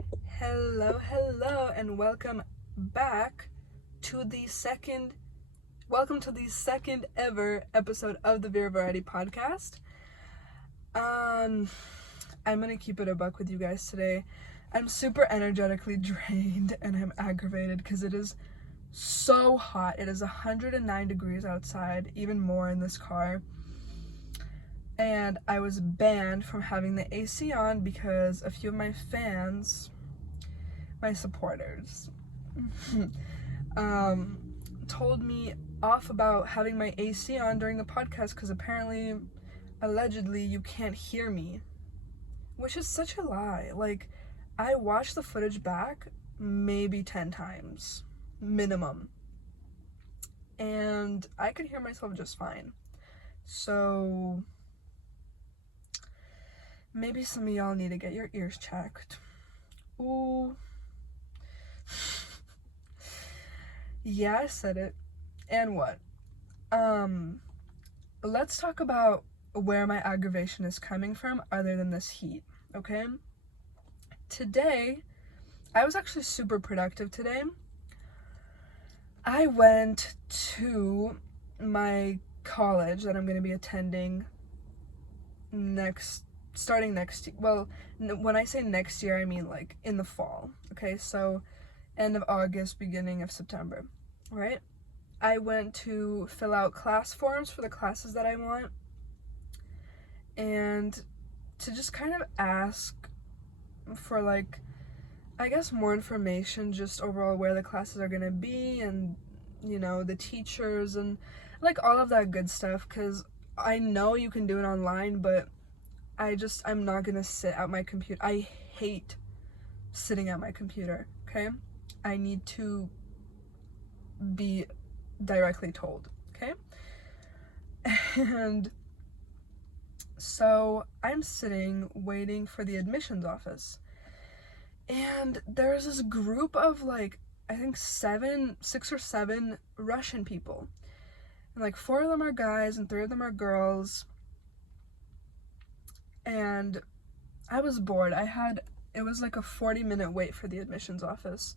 Hello, and back to the second welcome to the second ever episode of the Vira Variety podcast. I'm gonna keep it a buck with you guys today. I'm super energetically drained and I'm aggravated because it is so hot. It is 109 degrees outside, even more in this car. And I was banned from having the AC on because a few of my fans, my supporters, told me off about having my AC on during the podcast because allegedly, you can't hear me. Which is such a lie. Like, I watched the footage back maybe 10 times, minimum. And I could hear myself just fine. So, maybe some of y'all need to get your ears checked. Ooh. Yeah, I said it. And what? Let's talk about where my aggravation is coming from other than this heat, okay? Today, I was actually super productive today. I went to my college that I'm going to be attending starting next year. Well, when I say next year, I mean like in the fall, okay? So end of August, beginning of September, right? I went to fill out class forms for the classes that I want and to just kind of ask for, like, I guess more information just overall where the classes are gonna be and, you know, the teachers and like all of that good stuff, because I know you can do it online, but I'm not gonna sit at my computer. I hate sitting at my computer, okay? I need to be directly told, okay? And so I'm sitting waiting for the admissions office, and there's this group of, like, I think 6 or 7 Russian people, and like 4 of them are guys and 3 of them are girls. And I was bored. It was like a 40-minute wait for the admissions office.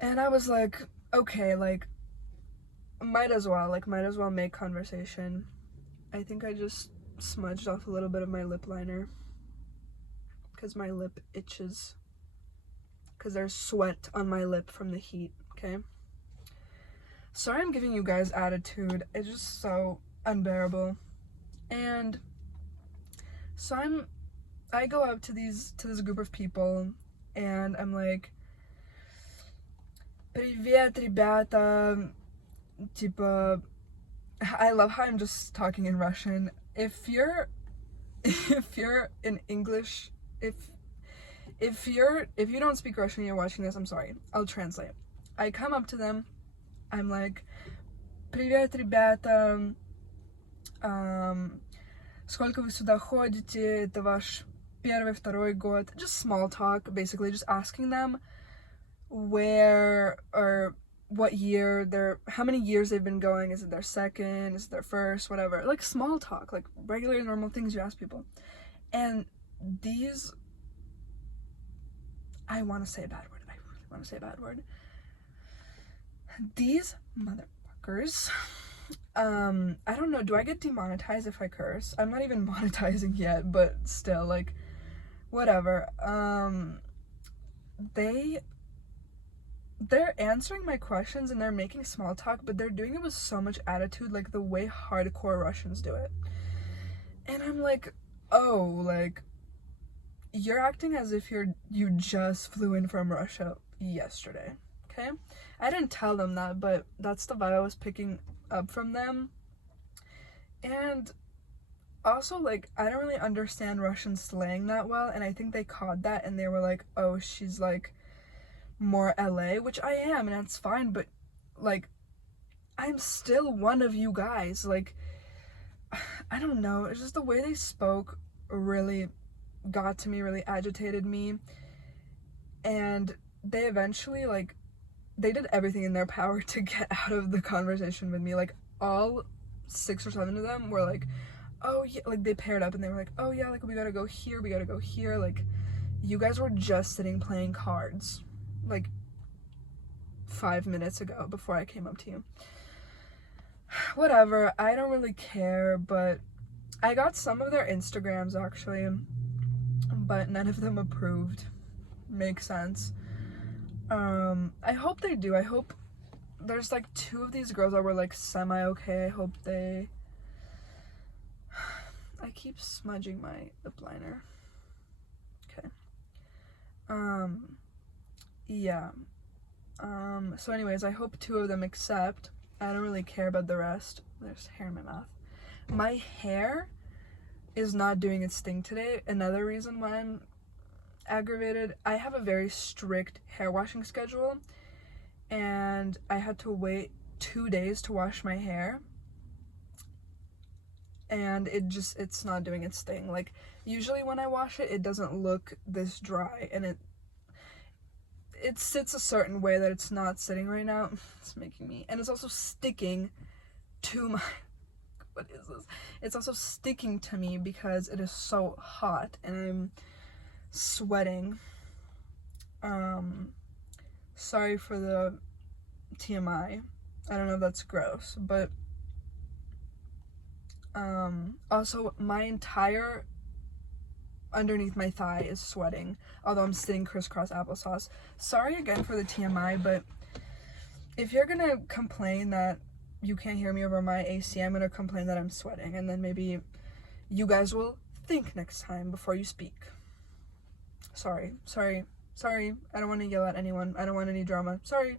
And I was like, okay, like, might as well make conversation. I think I just smudged off a little bit of my lip liner because my lip itches because there's sweat on my lip from the heat, okay? Sorry I'm giving you guys attitude. It's just so unbearable. And so I go up to this group of people and I'm like, "Привет, ребята." Типа, I love how I'm just talking in Russian. If you're in English, if you don't speak Russian and you're watching this, I'm sorry. I'll translate. I come up to them. I'm like, "Привет, ребята. Сколько вы сюда ходите? Это ваш первый, второй год?" Just small talk, basically, just asking them where or what year how many years they've been going. Is it their second? Is it their first? Whatever. Like small talk, like regular, normal things you ask people. And these, I want to say a bad word. I really want to say a bad word. These motherfuckers, I don't know, do I get demonetized if I curse? I'm not even monetizing yet, but still, like, whatever. They're answering my questions and they're making small talk, but they're doing it with so much attitude, like the way hardcore Russians do it. And I'm like, oh, like, you're acting as if you just flew in from Russia yesterday, okay? I didn't tell them that, but that's the vibe I was picking up from them. And also, like, I don't really understand Russian slang that well, and I think they caught that and they were like, oh, she's like more LA, which I am, and that's fine, but like, I'm still one of you guys. Like, I don't know, it's just the way they spoke really got to me, really agitated me. And they eventually, like, they did everything in their power to get out of the conversation with me. Like, all 6 or 7 of them were like, oh yeah, like, they paired up and they were like, oh yeah, like, we gotta go here, like, You guys were just sitting playing cards, like 5 minutes ago before I came up to you. Whatever, I don't really care, but I got some of their Instagrams actually, but none of them approved. Makes sense. I hope they do. I hope there's like 2 of these girls that were like semi-okay. I hope they... I keep smudging my lip liner. Okay. Yeah. So anyways, I hope 2 of them accept. I don't really care about the rest. There's hair in my mouth. My hair is not doing its thing today. Another reason why I'm aggravated, I have a very strict hair washing schedule, and I had to wait 2 days to wash my hair, and it's not doing its thing. Like, usually when I wash it, it doesn't look this dry, and it sits a certain way that it's not sitting right now. It's making me, and it's also sticking to my, what is this? It's also sticking to me because it is so hot and I'm sweating. Sorry for the TMI. I don't know if that's gross, but also my entire underneath my thigh is sweating, although I'm sitting crisscross applesauce. Sorry again for the TMI, but if you're gonna complain that you can't hear me over my AC, I'm gonna complain that I'm sweating, and then maybe you guys will think next time before you speak. Sorry. I don't want to yell at anyone. I don't want any drama. Sorry.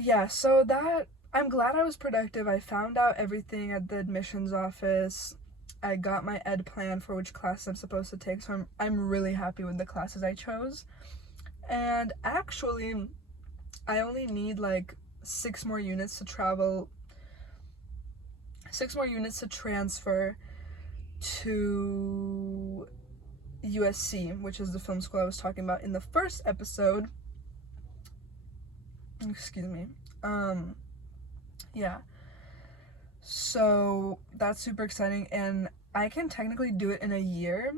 Yeah, so that, I'm glad I was productive. I found out everything at the admissions office. I got my ed plan for which class I'm supposed to take, so I'm really happy with the classes I chose. And actually, I only need like 6 more units to transfer to USC, which is the film school I was talking about in the first episode. Excuse me. Yeah. So that's super exciting, and I can technically do it in a year,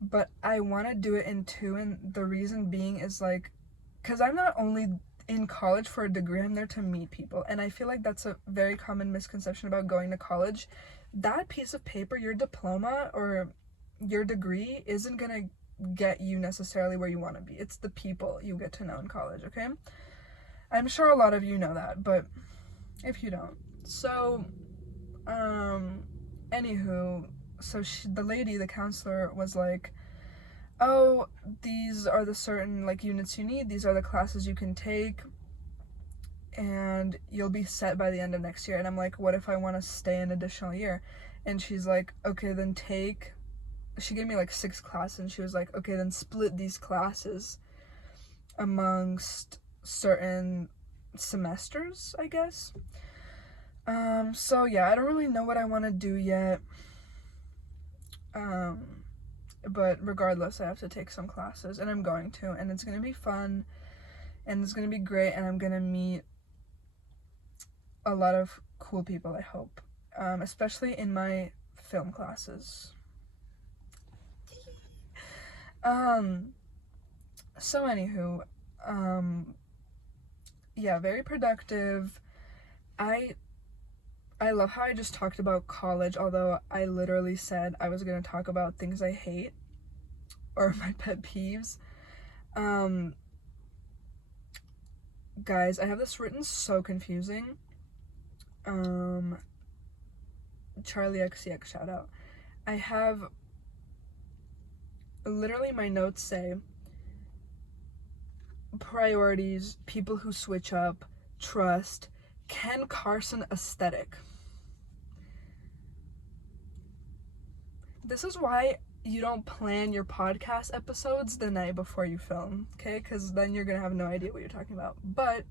but I want to do it in 2, and the reason being is like, because I'm not only in college for a degree, I'm there to meet people, and I feel like that's a very common misconception about going to college. That piece of paper, your diploma or your degree, isn't gonna get you necessarily where you want to be. It's the people you get to know in college, okay? I'm sure a lot of you know that, but if you don't. So, anywho, so the counselor was like, oh, these are the certain, like, units you need, these are the classes you can take, and you'll be set by the end of next year. And I'm like, what if I want to stay an additional year? And she's like, okay, then she gave me like 6 classes, and she was like, okay, then split these classes amongst certain semesters, I guess. So yeah, I don't really know what I want to do yet. But regardless, I have to take some classes, and I'm going to, and it's gonna be fun, and it's gonna be great, and I'm gonna meet a lot of cool people, I hope, especially in my film classes. So anywho, yeah, very productive. I love how I just talked about college, although I literally said I was gonna talk about things I hate or my pet peeves. Guys, I have this written so confusing. Charlie XCX shout out. I have literally, my notes say priorities, people who switch up, trust, Ken Carson aesthetic. This is why you don't plan your podcast episodes the night before you film, okay? Because then you're gonna have no idea what you're talking about. But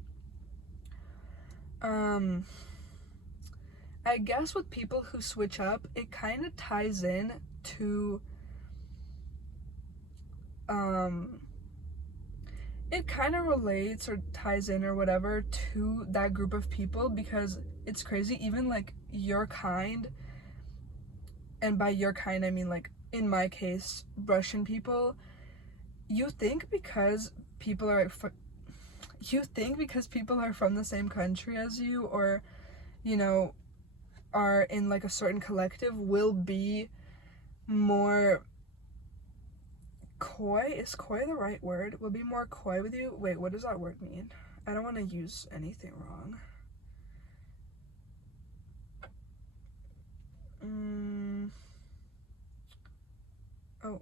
I guess with people who switch up, it kind of ties in to it kind of relates or ties in or whatever to that group of people, because it's crazy. Even like your kind and by your kind I mean like in my case Russian people, you think because people are from the same country as you, or you know, are in like a certain collective, will be more coy. Is coy the right word? Will be more coy with you. Wait, what does that word mean? I don't want to use anything wrong. Oh,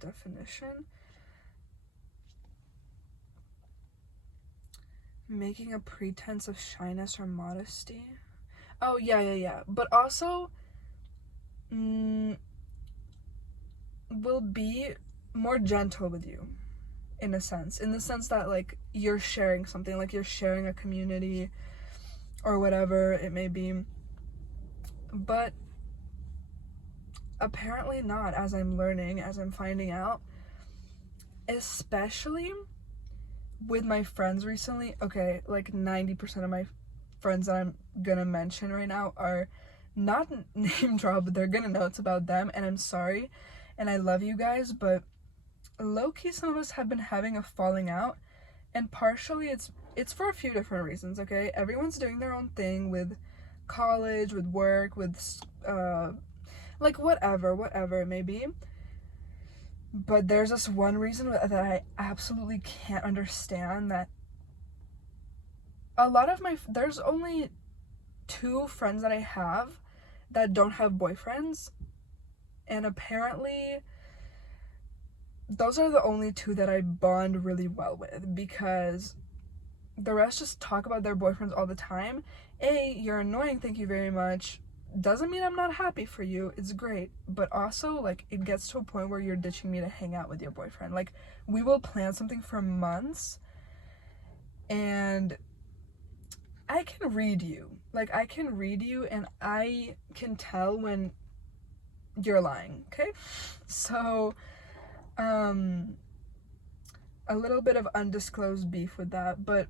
definition. Making a pretense of shyness or modesty. Oh, yeah. But also, will be more gentle with you, in the sense that like you're sharing something, like you're sharing a community or whatever it may be. But apparently not, as I'm learning, as I'm finding out, especially with my friends recently. Okay, like 90% of my friends that I'm gonna mention right now are not name drop, but they're gonna know it's about them, and I'm sorry and I love you guys, but low-key some of us have been having a falling out, and partially it's for a few different reasons. Okay, everyone's doing their own thing with college, with work, with like whatever it may be. But there's this one reason that I absolutely can't understand, that a lot of there's only 2 friends that I have that don't have boyfriends, and apparently those are the only 2 that I bond really well with, because the rest just talk about their boyfriends all the time. You're annoying, thank you very much. Doesn't mean I'm not happy for you, it's great, but also like it gets to a point where you're ditching me to hang out with your boyfriend. Like, we will plan something for months and I can read you, and I can tell when you're lying. Okay, so a little bit of undisclosed beef with that. But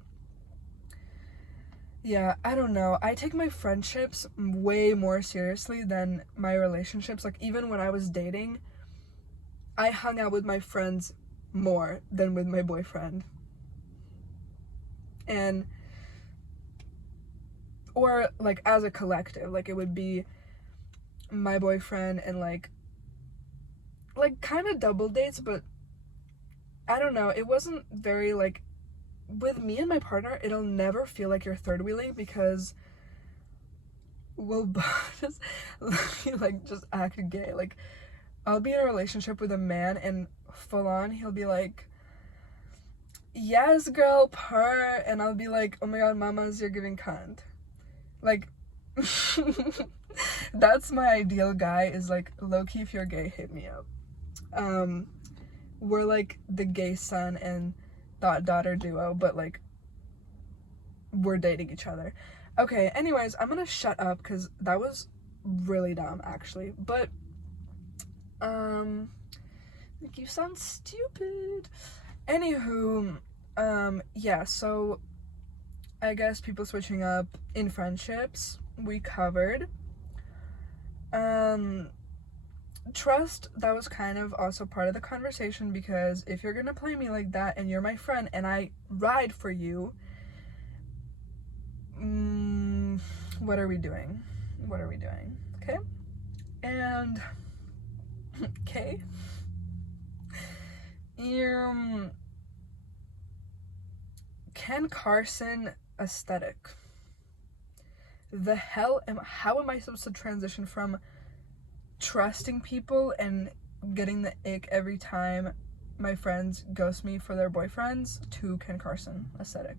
yeah, I don't know. I take my friendships way more seriously than my relationships. Like, even when I was dating, I hung out with my friends more than with my boyfriend. And, or like as a collective, like it would be my boyfriend and like kind of double dates, but I don't know. It wasn't very like, with me and my partner, it'll never feel like you're third wheeling, because we'll just just act gay. Like, I'll be in a relationship with a man and full on he'll be like, yes girl, purr, and I'll be like, oh my god, mamas, you're giving cunt. Like, that's my ideal guy, is like, low-key, if you're gay, hit me up. We're like the gay son and daughter duo, but like we're dating each other. Okay, anyways, I'm gonna shut up because that was really dumb actually, but you sound stupid. Anywho, yeah, so I guess people switching up in friendships we covered. Trust, that was kind of also part of the conversation, because if you're gonna play me like that and you're my friend and I ride for you, what are we doing? Okay, and okay, Ken Carson aesthetic. How am I supposed to transition from trusting people and getting the ick every time my friends ghost me for their boyfriends to Ken Carson aesthetic?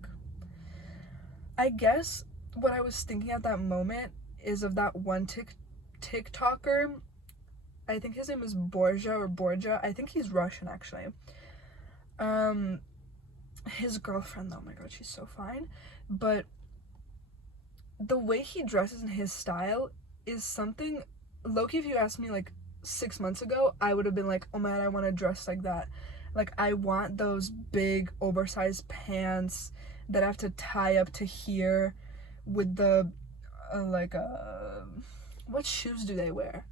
I guess what I was thinking at that moment is of that one TikToker. I think his name is Borja. I think he's Russian actually. His girlfriend, oh my god, she's so fine. But the way he dresses and his style is something, low-key, if you asked me like 6 months ago, I would have been like, oh man, I want to dress like that. Like, I want those big oversized pants that have to tie up to here with the what shoes do they wear?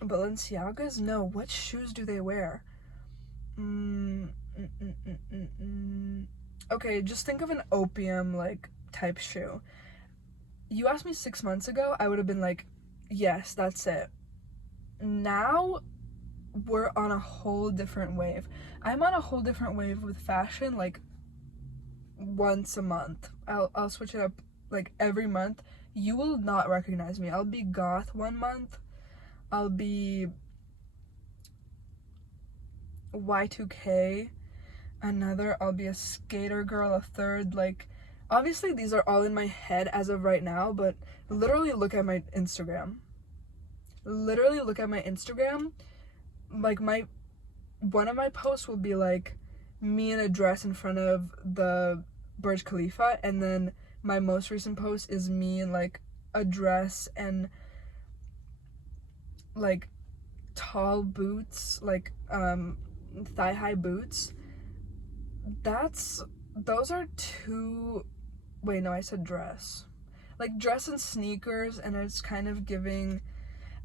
Balenciagas? No. What shoes do they wear? Okay, just think of an opium like type shoe. You asked me 6 months ago, I would have been like, yes, that's it. Now we're on a whole different wave. I'm on a whole different wave with fashion, like once a month. I'll switch it up like every month. You will not recognize me. I'll be goth one month. I'll be Y2K another. I'll be a skater girl a third. Like, obviously these are all in my head as of right now, but literally look at my Instagram. Literally look at my Instagram. Like, one of my posts will be like me in a dress in front of the Burj Khalifa, and then my most recent post is me in like a dress and like tall boots, like thigh-high boots. Those are two. Wait, no, I said dress. Like dress and sneakers, and it's kind of giving,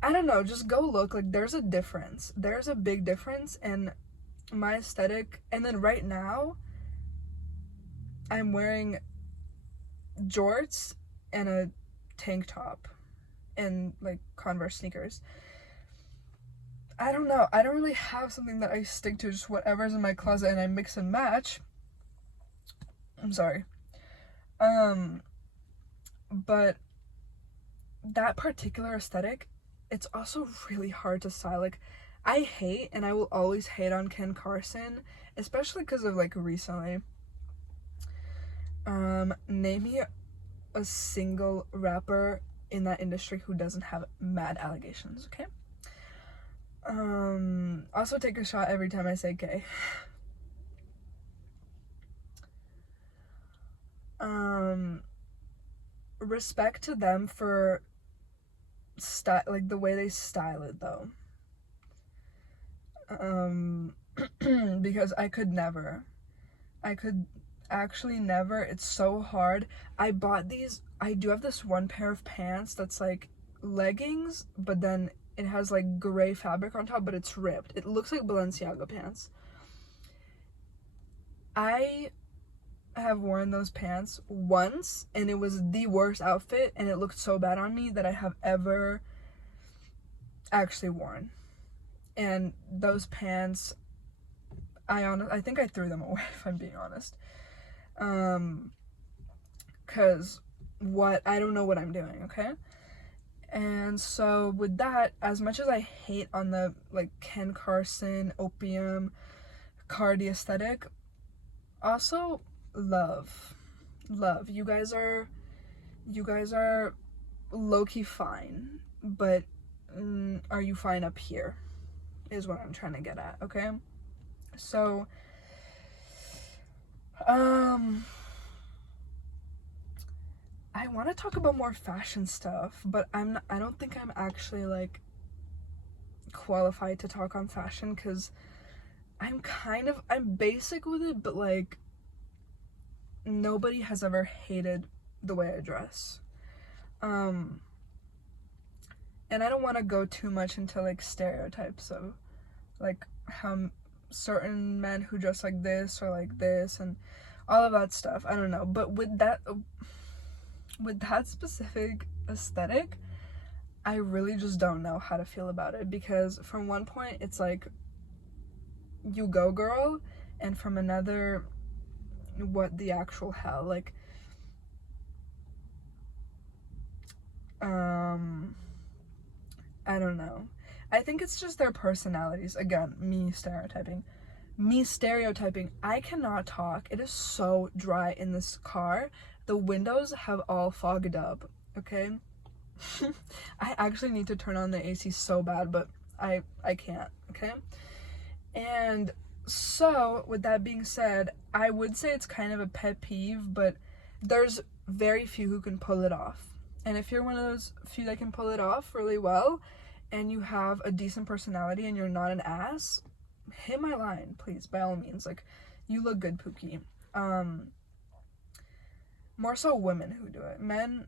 I don't know, just go look. Like, there's a difference. There's a big difference in my aesthetic. And then right now, I'm wearing jorts and a tank top and like Converse sneakers. I don't know. I don't really have something that I stick to, just whatever's in my closet and I mix and match. I'm sorry. But that particular aesthetic, it's also really hard to style. Like, I hate, and I will always hate on Ken Carson, especially because of like recently. Name me a single rapper in that industry who doesn't have mad allegations, okay? Also take a shot every time I say gay. Respect to them for like the way they style it though. Because I could actually never. It's so hard. I do have this one pair of pants that's like leggings, but then it has like gray fabric on top, but it's ripped. It looks like Balenciaga pants. I have worn those pants once, and it was the worst outfit, and it looked so bad on me that I have ever actually worn. And those pants, I think I threw them away, if I'm being honest. Cause I don't know what I'm doing, okay? And so with that, as much as I hate on the like Ken Carson, opium, Cardi aesthetic, also love. You guys are low-key fine, but are you fine up here is what I'm trying to get at, okay? So I want to talk about more fashion stuff, but I don't think I'm actually like qualified to talk on fashion, because I'm basic with it, but like nobody has ever hated the way I dress. And I don't want to go too much into like stereotypes of like how certain men who dress like this or like this and all of that stuff. I don't know, but with that specific aesthetic, I really just don't know how to feel about it, because from one point it's like, you go girl, and from another, what the actual hell? Like, I don't know. I think it's just their personalities. Again, me stereotyping. I cannot talk. It is so dry in this car. The windows have all fogged up, okay? I actually need to turn on the AC so bad, but I can't, okay? And so, with that being said, I would say it's kind of a pet peeve, but there's very few who can pull it off. And if you're one of those few that can pull it off really well, and you have a decent personality and you're not an ass, hit my line, please, by all means. Like, you look good, Pookie. More so women who do it. Men,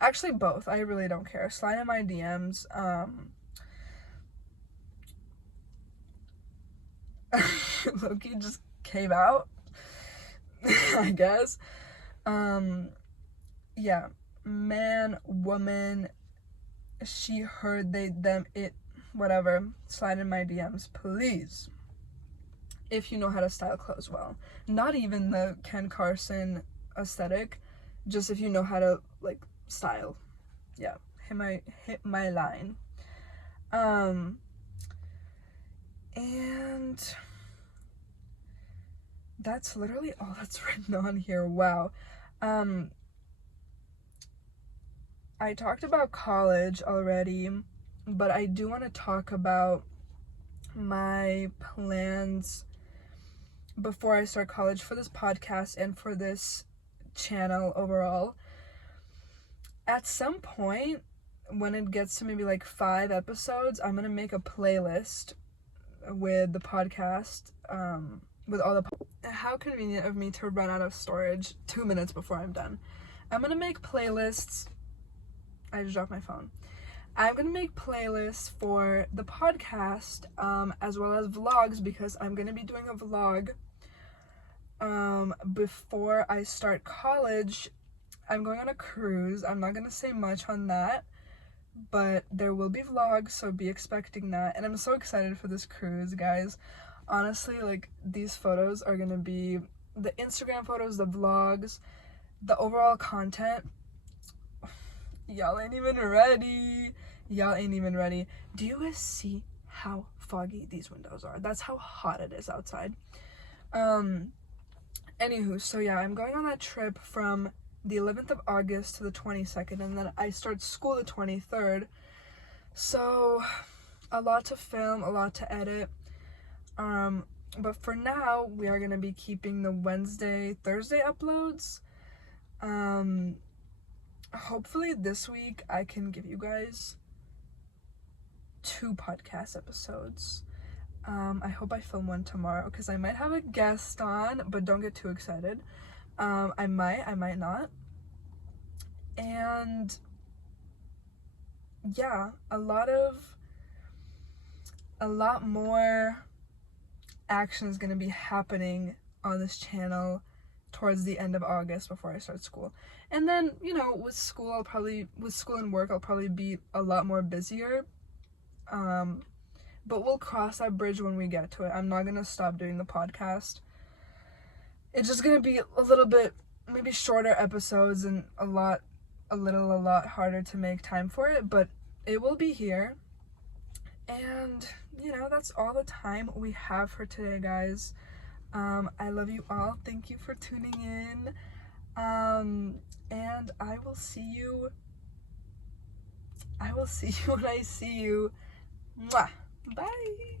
actually both. I really don't care. Slide in my DMs. low-key just came out, I guess. Yeah, man, woman, she, her, they, them, it, whatever, slide in my DMs, please, if you know how to style clothes well. Not even the Ken Carson aesthetic, just if you know how to, like, style. Yeah, hit my line. And that's literally all that's written on here. Wow. I talked about college already, but I do want to talk about my plans before I start college for this podcast and for this channel overall. At some point, when it gets to maybe like 5 episodes, I'm gonna make a playlist with the podcast, with all the how convenient of me to run out of storage 2 minutes before I'm done. I'm gonna make playlists. I just dropped my phone. I'm gonna make playlists for the podcast, as well as vlogs, because I'm gonna be doing a vlog before I start college. I'm going on a cruise. I'm not gonna say much on that, but there will be vlogs, so be expecting that. And I'm so excited for this cruise, guys. Honestly, like, these photos are gonna be the Instagram photos, the vlogs, the overall content. Y'all ain't even ready. Y'all ain't even ready. Do you guys see how foggy these windows are? That's how hot it is outside. Anywho, so yeah, I'm going on that trip from the 11th of August to the 22nd, and then I start school the 23rd. So, a lot to film, a lot to edit. But for now, we are going to be keeping the Wednesday, Thursday uploads. Hopefully this week I can give you guys 2 podcast episodes. I hope I film one tomorrow, because I might have a guest on, but don't get too excited. I might not. And yeah, a lot more action is going to be happening on this channel towards the end of August before I start school. And then, you know, with school and work, I'll probably be a lot more busier. But we'll cross that bridge when we get to it. I'm not gonna stop doing the podcast. It's just gonna be a little bit, maybe shorter episodes, and a lot harder to make time for it, but it will be here. And, you know, that's all the time we have for today, guys. I love you all. Thank you for tuning in. And I will see you when I see you. Mwah. Bye.